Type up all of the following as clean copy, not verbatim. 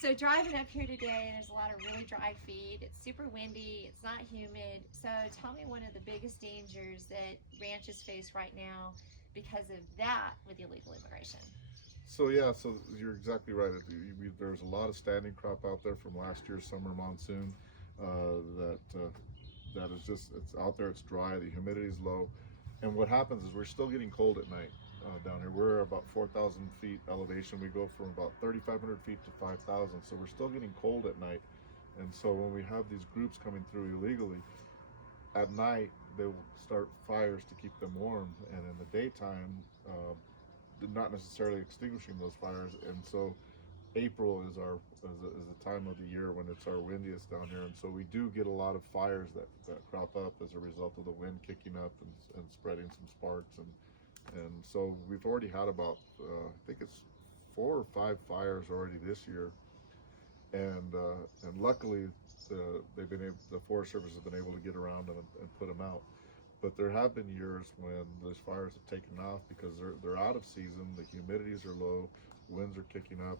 So driving up here today, there's a lot of really dry feed. It's super windy. It's not humid. So tell me one of the biggest dangers that ranches face right now because of that with illegal immigration. So yeah, so you're exactly right. There's a lot of standing crop out there from last year's summer monsoon that is just it's out there. It's dry. The humidity is low, and what happens is we're still getting cold at night down here. We're about 4,000 feet elevation. We go from about 3,500 feet to 5,000, so we're still getting cold at night. And so when we have these groups coming through illegally at night, they will start fires to keep them warm, and in the daytime, not necessarily extinguishing those fires. And so April is a time of the year when it's our windiest down here, and so we do get a lot of fires that crop up as a result of the wind kicking up and spreading some sparks, and so we've already had about I think it's 4 or 5 fires already this year, and luckily the Forest Service has been able to get around them and put them out. But there have been years when those fires have taken off because they're out of season, the humidities are low, winds are kicking up,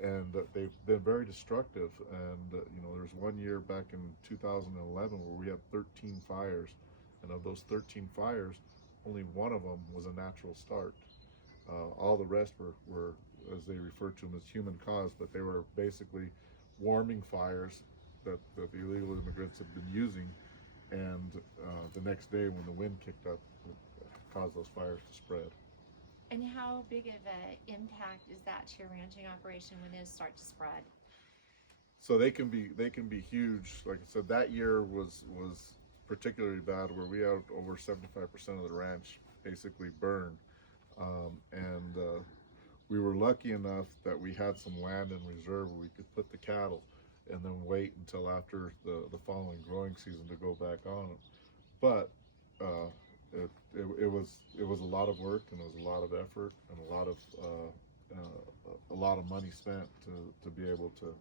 and they've been very destructive. And there's one year back in 2011 where we had 13 fires, and of those 13 fires, only one of them was a natural start. All the rest were, as they refer to them, as human caused, but they were basically warming fires that the illegal immigrants had been using, and the next day when the wind kicked up, it caused those fires to spread. And how big of an impact is that to your ranching operation when those start to spread? So they can be huge. Like I said, that year was particularly bad, where we had over 75% of the ranch basically burned, and we were lucky enough that we had some land in reserve where we could put the cattle, and then wait until after the following growing season to go back on them. But uh, it was a lot of work, and it was a lot of effort, and a lot of money spent to be able to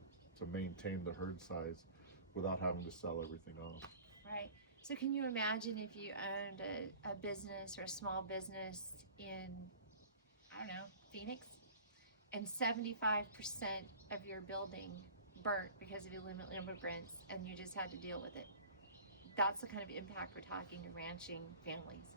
maintain the herd size without having to sell everything off. Right. So can you imagine if you owned a business or a small business in, I don't know, Phoenix, and 75% of your building burnt because of illegal immigrants and you just had to deal with it? That's the kind of impact we're talking to ranching families.